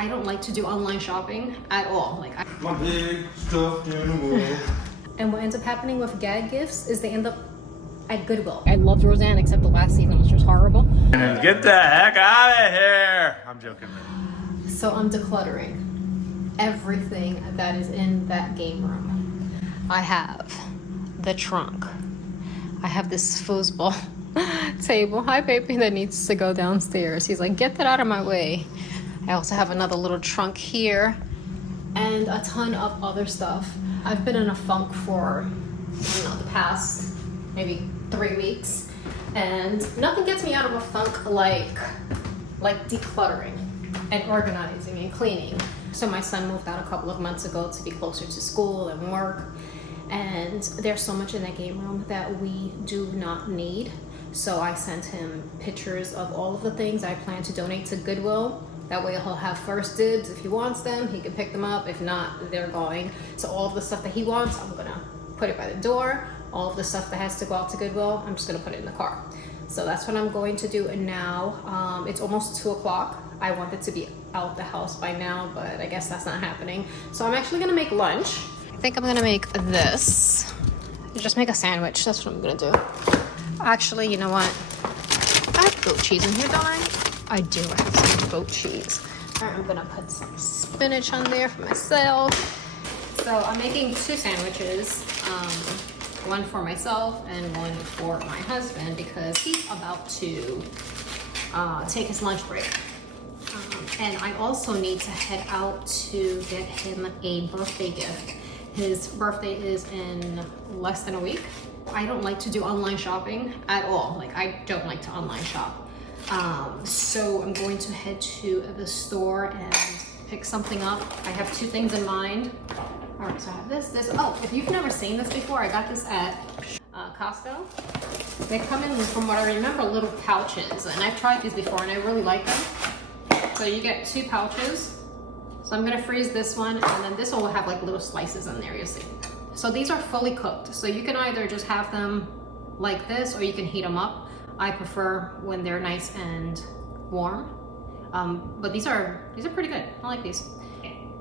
I don't like to do online shopping at all. My big stuffed animal. And what ends up happening with gag gifts is they end up at Goodwill. I loved Roseanne, except the last season was just horrible. And get the heck out of here! I'm joking, man. So I'm decluttering everything that is in that game room. I have the trunk. I have this foosball table. Hi, baby, that needs to go downstairs. He's like, get that out of my way. I also have another little trunk here and a ton of other stuff. I've been in a funk for, the past maybe 3 weeks, and nothing gets me out of a funk like decluttering and organizing and cleaning. So my son moved out a couple of months ago to be closer to school and work, and there's so much in that game room that we do not need. So I sent him pictures of all of the things I plan to donate to Goodwill. That way he'll have first dibs. If he wants them, he can pick them up. If not, they're going. So all of the stuff that he wants, I'm gonna put it by the door. All of the stuff that has to go out to Goodwill, I'm just gonna put it in the car. So that's what I'm going to do now. It's almost 2 o'clock. I wanted to be out the house by now, but I guess that's not happening. So I'm actually gonna make lunch. I think I'm gonna make this. Just make a sandwich, that's what I'm gonna do. Actually, you know what? I have goat cheese in here, don't I? I do, I have some goat cheese. All right, I'm gonna put some spinach on there for myself. So I'm making 2 sandwiches, one for myself and one for my husband, because he's about to take his lunch break. And I also need to head out to get him a birthday gift. His birthday is in less than a week. I don't like to do online shopping at all. I don't like to online shop. So I'm going to head to the store and pick something up. I have 2 things in mind. All right, so I have this. Oh, if you've never seen this before, I got this at Costco. They come in, from what I remember, little pouches, and I've tried these before and I really like them. So you get 2 pouches. So I'm gonna freeze this one, and then this one will have little slices in there, you'll see. So these are fully cooked. So you can either just have them like this, or you can heat them up. I prefer when they're nice and warm. But these are pretty good. I like these.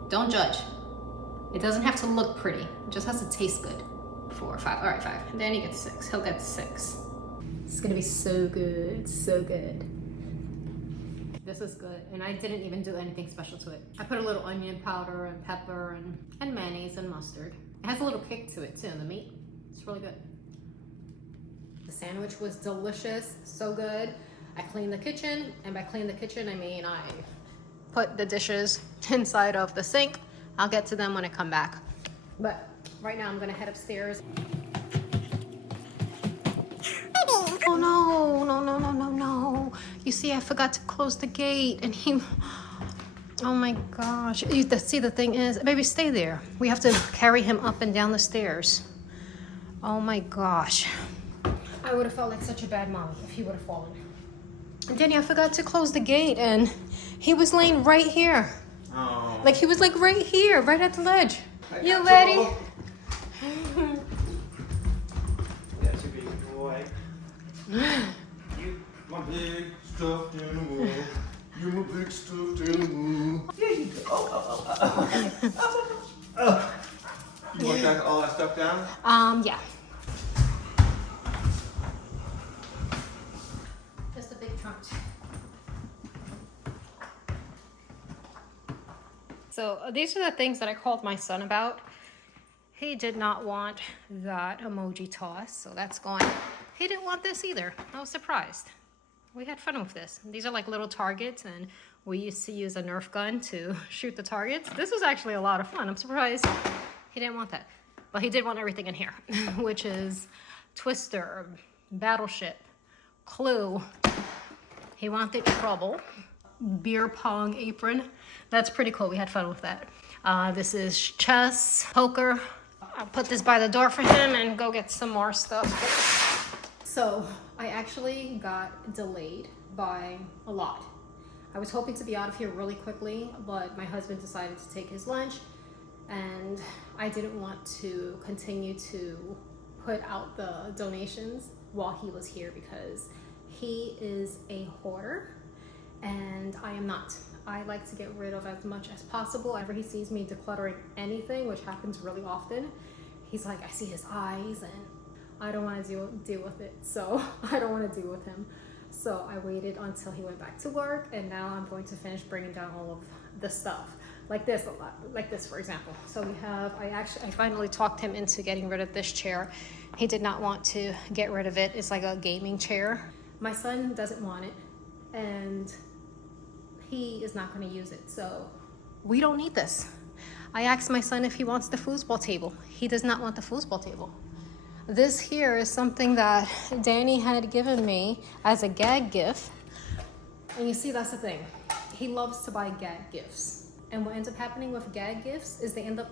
Don't judge. It doesn't have to look pretty. It just has to taste good. 4, 5, all right, 5. And then he gets 6, he'll get 6. It's gonna be so good, so good. This is good, and I didn't even do anything special to it. I put a little onion powder and pepper and mayonnaise and mustard. It has a little kick to it too, the meat. It's really good. The sandwich was delicious, so good. I cleaned the kitchen, and by clean the kitchen, I mean I put the dishes inside of the sink. I'll get to them when I come back. But right now I'm gonna head upstairs. Oh no. You see, I forgot to close the gate, and he, oh my gosh. See, the thing is, baby, stay there. We have to carry him up and down the stairs. Oh my gosh. I would have felt like such a bad mom if he would have fallen. And Danny, I forgot to close the gate, and he was laying right here. Oh. He was right here, right at the ledge. You ready? That's a big boy. You, my big stuffed animal. You're my big stuffed animal. Here you go. Oh. You want all that stuff down? Yeah. Just a big trunk. So these are the things that I called my son about. He did not want that emoji toss, so that's gone. He didn't want this either. I was surprised. We had fun with this. These are like little targets, and we used to use a Nerf gun to shoot the targets. This was actually a lot of fun. I'm surprised he didn't want that. But he did want everything in here, which is Twister, Battleship, Clue. He wanted Trouble, beer pong apron. That's pretty cool. We had fun with that. This is chess, poker. I'll put this by the door for him and go get some more stuff. So I actually got delayed by a lot. I was hoping to be out of here really quickly, but my husband decided to take his lunch, and I didn't want to continue to put out the donations while he was here because he is a hoarder and I am not. I like to get rid of as much as possible. Whenever he sees me decluttering anything, which happens really often, he's like, I see his eyes and I don't want to deal with it. So I don't want to deal with him. So I waited until he went back to work, and now I'm going to finish bringing down all of the stuff. Like this a lot, like this, for example. So we have, I finally talked him into getting rid of this chair. He did not want to get rid of it. It's like a gaming chair. My son doesn't want it, and he is not going to use it. So we don't need this. I asked my son if he wants the foosball table. He does not want the foosball table. This here is something that Danny had given me as a gag gift. And you see, that's the thing. He loves to buy gag gifts. And what ends up happening with gag gifts is they end up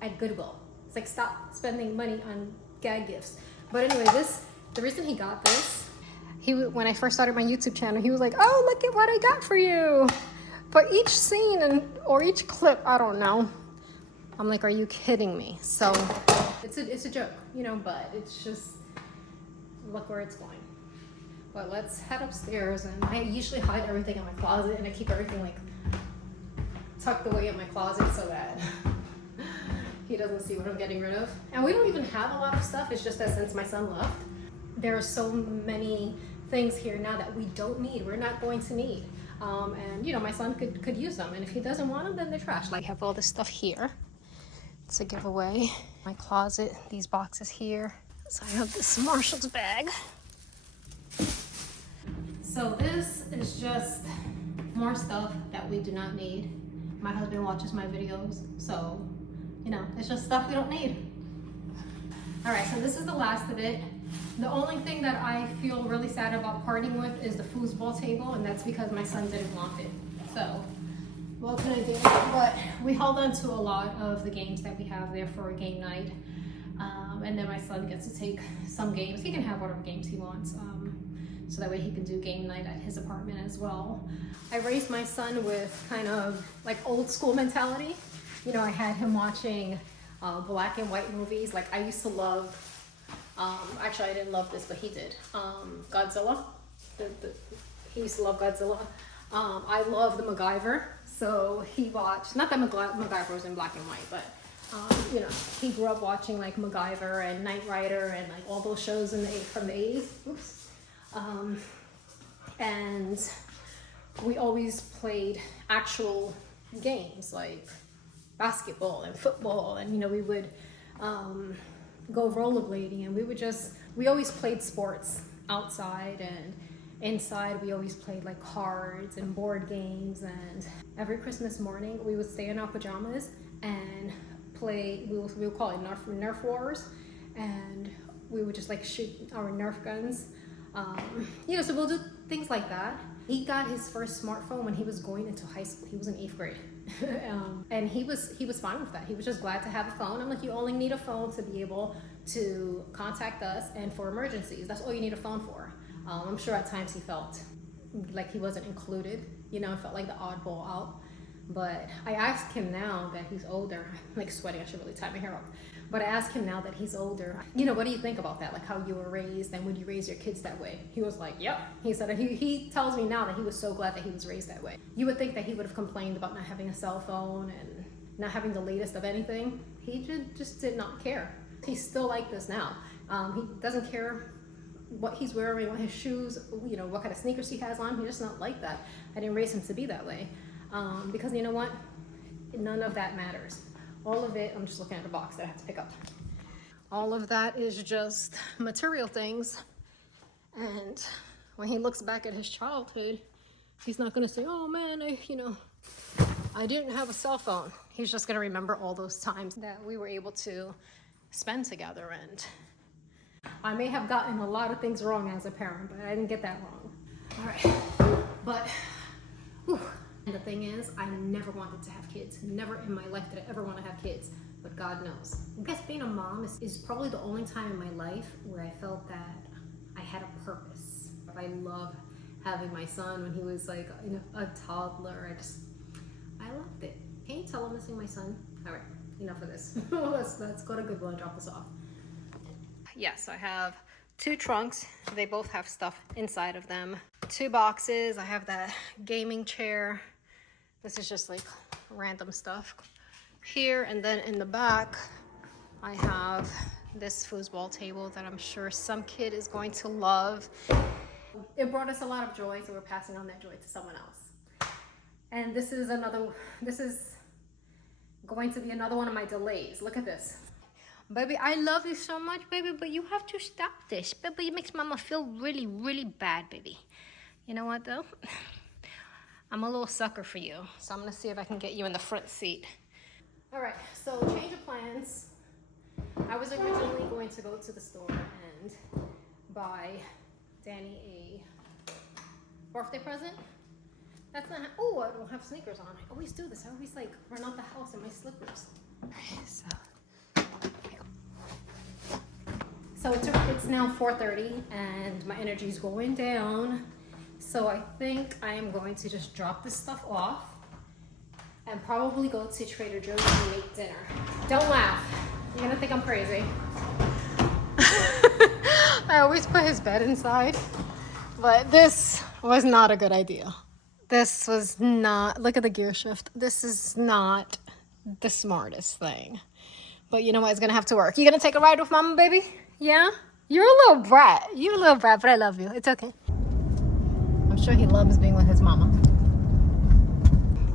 at Goodwill. It's like, stop spending money on gag gifts. But anyway, the reason he got this, when I first started my YouTube channel, he was like, oh, look at what I got for you. For each scene or each clip, I don't know. I'm like, are you kidding me? So it's a joke, you know, but it's just, look where it's going. But let's head upstairs, and I usually hide everything in my closet, and I keep everything like tucked away in my closet so that he doesn't see what I'm getting rid of. And we don't even have a lot of stuff. It's just that since my son left, there are so many things here now that we don't need. We're not going to need. And you know, my son could use them, and if he doesn't want them, then they're trash. Like, I have all this stuff here. It's a giveaway. My closet, these boxes here. So I have this Marshall's bag. So this is just more stuff that we do not need. My husband watches my videos, so, you know, it's just stuff we don't need. All right, so this is the last of it. The only thing that I feel really sad about parting with is the foosball table, and that's because my son didn't want it. So, what can I do? But we held on to a lot of the games that we have there for a game night. And then my son gets to take some games. He can have whatever games he wants. So that way he can do game night at his apartment as well. I raised my son with kind of like old school mentality. You know, I had him watching black and white movies. Like, I used to love, actually I didn't love this, but he did. Godzilla. He used to love Godzilla. I love the MacGyver. So he watched, not that MacGyver was in black and white, but you know, he grew up watching like MacGyver and Knight Rider and like all those shows from the 80s. Oops. And we always played actual games like basketball and football, and you know, we would go rollerblading, and we always played sports outside, and inside we always played like cards and board games. And every Christmas morning we would stay in our pajamas and play, we would call it Nerf Wars, and we would just like shoot our Nerf guns. You know, so we'll do things like that. He got his first smartphone when he was going into high school. He was in 8th grade. And he was fine with that. He was just glad to have a phone. I'm like, you only need a phone to be able to contact us and for emergencies. That's all you need a phone for. I'm sure at times he felt like he wasn't included, you know, it felt like the oddball out. But I asked him now that he's older, I'm like sweating, I should really tie my hair up. But I asked him now that he's older, you know, what do you think about that? Like how you were raised, and would you raise your kids that way? He was like, yep. He said, he tells me now that he was so glad that he was raised that way. You would think that he would have complained about not having a cell phone and not having the latest of anything. He just did not care. He's still like this now. He doesn't care what he's wearing, what his shoes, you know, what kind of sneakers he has on. He's just not like that. I didn't raise him to be that way. Because you know what? None of that matters. All of it, I'm just looking at the box that I have to pick up. All of that is just material things. And when he looks back at his childhood, he's not gonna say, oh man, I didn't have a cell phone. He's just gonna remember all those times that we were able to spend together. And I may have gotten a lot of things wrong as a parent, but I didn't get that wrong. All right, but whew. And the thing is, I never wanted to have kids. Never in my life did I ever want to have kids, but God knows. I guess being a mom is probably the only time in my life where I felt that I had a purpose. I love having my son when he was like, you know, a toddler. I loved it. Can you tell I'm missing my son? All right, enough of this. let's go to Goodwill and drop this off. Yes, I have 2 trunks. They both have stuff inside of them. 2 boxes. I have that gaming chair. This is just like random stuff here. And then in the back, I have this foosball table that I'm sure some kid is going to love. It brought us a lot of joy, so we're passing on that joy to someone else. And this is going to be another one of my delays. Look at this. Baby, I love you so much, baby, but you have to stop this. Baby, it makes mama feel really, really bad, baby. You know what, though? I'm a little sucker for you, so I'm gonna see if I can get you in the front seat. All right, so change of plans. I was originally going to go to the store and buy Danny a birthday present. That's not, oh, I don't have sneakers on. I always do this. I always like run out the house in my slippers. So it's now 4:30 and my energy's going down. So I think I am going to just drop this stuff off and probably go to Trader Joe's and make dinner. Don't laugh. You're gonna think I'm crazy. I always put his bed inside, but this was not a good idea. This was not, look at the gear shift. This is not the smartest thing. But you know what? It's gonna have to work. You gonna take a ride with mama, baby? Yeah? You're a little brat. You're a little brat, but I love you. It's okay. I'm sure he loves being with his mama.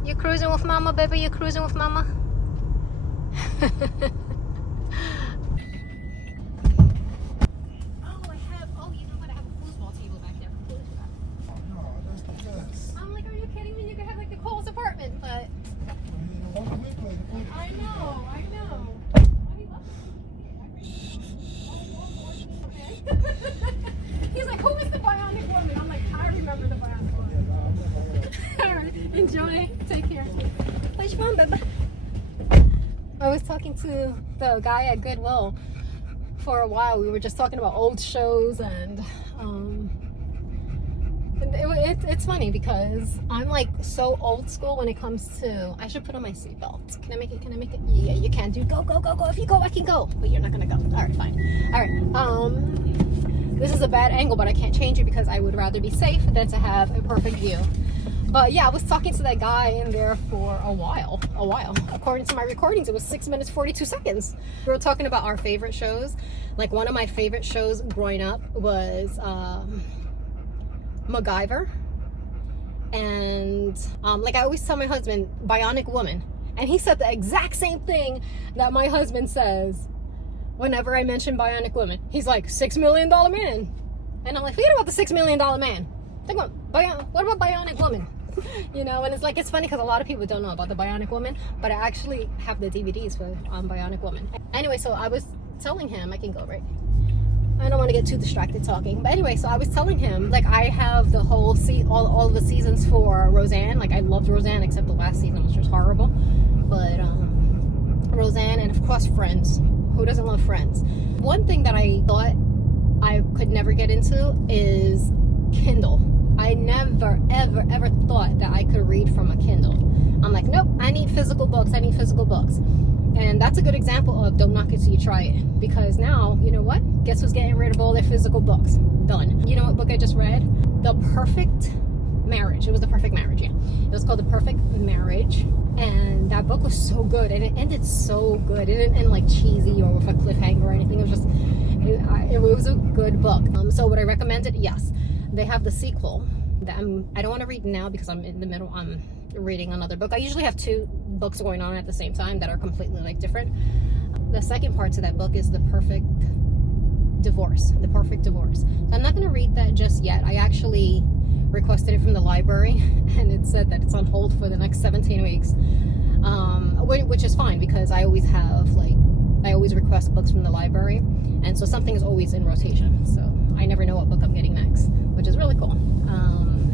You cruising with mama, baby? You cruising with mama? Apartment, but I know. He's like, who is the bionic woman? I'm like, I remember the bionic woman. All right, enjoy. Take care. Where's your mom, baby? I was talking to the guy at Goodwill for a while. We were just talking about old shows and it's funny because I'm like so old school when it comes to, I should put on my seatbelt. Can I make it? Yeah, you can do. Go. If you go, I can go. But you're not gonna go. All right, fine. All right. This is a bad angle, but I can't change it because I would rather be safe than to have a perfect view. But yeah, I was talking to that guy in there for a while. According to my recordings, it was 6 minutes, 42 seconds. We were talking about our favorite shows. Like one of my favorite shows growing up was, MacGyver, and like I always tell my husband, Bionic Woman, and he said the exact same thing that my husband says whenever I mention Bionic Woman. He's like, $6 million man, and I'm like, forget about the $6 million man. Think about what about Bionic Woman? You know, and it's like, it's funny because a lot of people don't know about the Bionic Woman, but I actually have the DVDs for Bionic Woman. Anyway, so I was telling him, I can go right. I don't want to get too distracted talking, but anyway, so I was telling him, like, I have the whole all the seasons for Roseanne. Like, I loved Roseanne, except the last season was just horrible. But Roseanne, and of course Friends. Who doesn't love Friends? One thing that I thought I could never get into is Kindle. I never ever thought that I could read from a Kindle. I'm like, nope, I need physical books. And that's a good example of don't knock it till you try it. Because now, you know what? Guess who's getting rid of all their physical books? Done. You know what book I just read? The Perfect Marriage. It was The Perfect Marriage, yeah. It was called The Perfect Marriage. And that book was so good. And it ended so good. It didn't end like cheesy or with a cliffhanger or anything. It was just, it was a good book. So would I recommend it? Yes. They have the sequel that I don't want to read now because I'm in the middle. I'm reading another book. I usually have two books going on at the same time that are completely like different. The second part to that book is The Perfect Divorce. So I'm not going to read that just yet. I actually requested it from the library and it said that it's on hold for the next 17 weeks, which is fine because I always request books from the library, and so something is always in rotation, so I never know what book I'm getting next, which is really cool.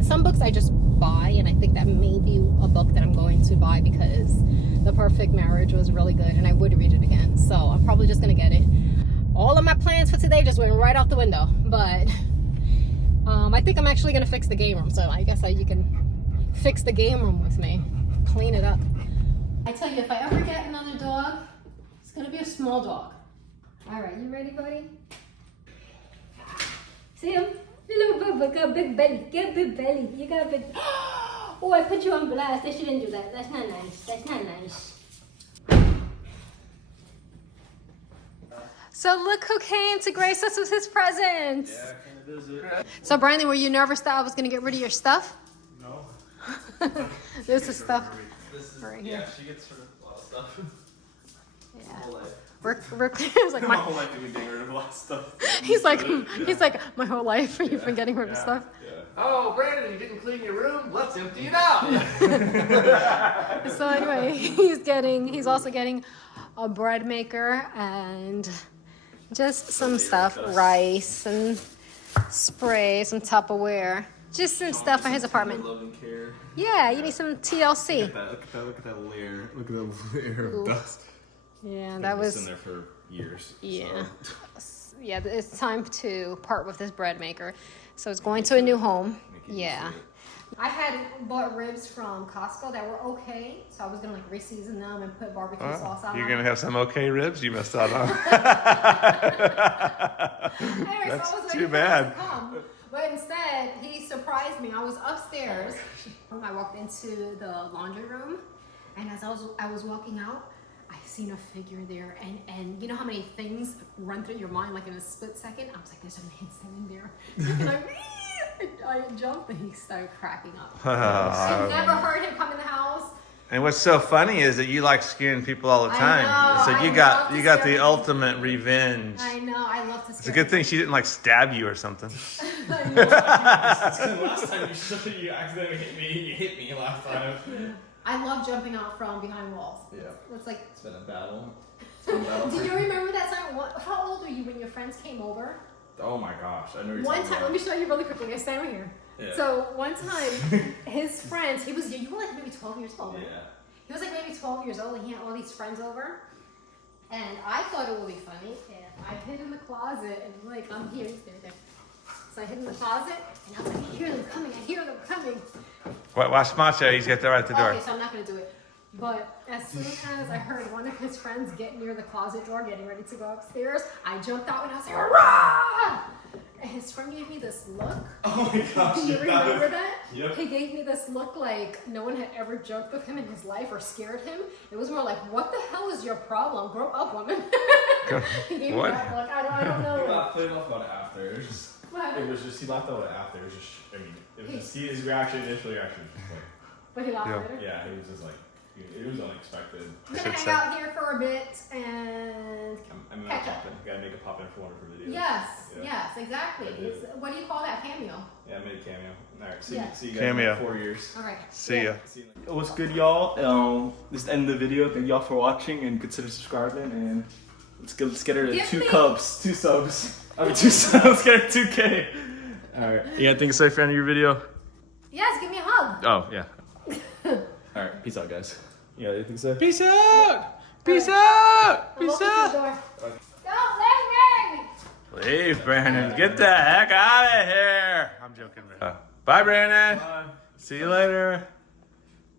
Some books I just buy, and I think that may be a book that I'm going to buy because The Perfect Marriage was really good and I would read it again, so I'm probably just gonna get it. All of my plans for today just went right out the window, but I think I'm actually gonna fix the game room, so I guess you can fix the game room with me, clean it up. I tell you, if I ever get another dog, it's gonna be a small dog. All right, you ready, buddy? See him? You little bubba, got a big belly. Get a big belly. You got a big. Oh, I put you on blast. They shouldn't do that. That's not nice. That's not nice. So look who came to grace us with his presents. Yeah, kind of visit. So Brandon, were you nervous that I was gonna get rid of your stuff? No. This is stuff. This is, Right yeah, here. she gets rid of a lot of stuff. Yeah. Whole life. We're it's like My my, whole life we've been getting rid of a lot of stuff. he's like my whole life you've been getting rid of stuff. Yeah. Oh, Brandon, you didn't clean your room? Let's empty it out. So anyway, he's also getting a bread maker and just some stuff, rice and spray, some Tupperware, just some stuff for his apartment. Love and care. Yeah, you need some TLC. Look at that layer. Look at that layer of dust. Yeah, It's that been was. sitting there for years. Yeah. So. Yeah, it's time to part with this bread maker. So it's going to a new home. Yeah. I had bought ribs from Costco that were okay, so I was gonna like re-season them and put barbecue sauce on You're them. gonna have some okay ribs you missed out on. Anyway, That's so I was too waiting for bad. him to come, but instead he surprised me. I was upstairs. I walked into the laundry room, and as I was walking out, I seen a figure there, and you know how many things run through your mind like in a split second? I was like, there's a man standing there. And I jumped, and he started cracking up. I've never heard him come in the house. And what's so funny is that you like scaring people all the time. know, So I you love to got scare the people. ultimate revenge. I know, I love to scare It's a good thing she didn't like stab you or something. Last time you accidentally hit me, you hit me last time. I love jumping out from behind walls. Yeah. It's like, It's been a battle. do you remember that time? How old were you when your friends came over? Oh my gosh, I know you're One talking time, let about. me show you really quickly. I stand right here. Yeah. So one time, his friends, you were like maybe 12 years old. Right? Yeah. He was like maybe 12 years old, and he had all these friends over. And I thought it would be funny if I hid in the closet and like I'm here, he's there. So I hid in the closet, and I was like, I hear them coming, I hear them coming. Watch Macho, he's got that right at the door. Okay, so I'm not gonna do it. But as soon as I heard one of his friends get near the closet door, getting ready to go upstairs, I jumped out and I was like, hurrah! And his friend gave me this look. Oh my gosh. Do you remember that? Yep. He gave me this look like no one had ever joked with him in his life or scared him. It was more like, what the hell is your problem? Grow up, woman. He gave What? me that look. I don't He know. laughed about it after. It was just. What? It was just he laughed about it after. It was just. I mean, it was just his reaction. Initial reaction was just like. But he laughed Yeah. later. Yeah, he was just like. It was unexpected. We're gonna hang out here for a bit and I'm gonna catch up. pop in. Gotta make a pop in for one of her videos. Yes, Yeah. yes, exactly. I did. What do you call that, cameo? Yeah, I made a cameo. Alright, see, Yeah. see you guys Cameo. in like 4 years. All right. See ya. See you in What's good, y'all? This is the end of the video. Thank y'all for watching and consider subscribing. And let's get her to Give 2 me- subs. I mean 2 subs. Let's get her 2K. All right. You got anything to say for end of your video? Yes, give me a hug. Oh, yeah. All right. Peace out, guys. You got anything to say? Peace out! Peace out! I'm Peace walking to the out! door. Don't leave me! Leave, Brandon. Get the heck out of here. I'm joking, man. Bye, Brandon. Bye. See you later.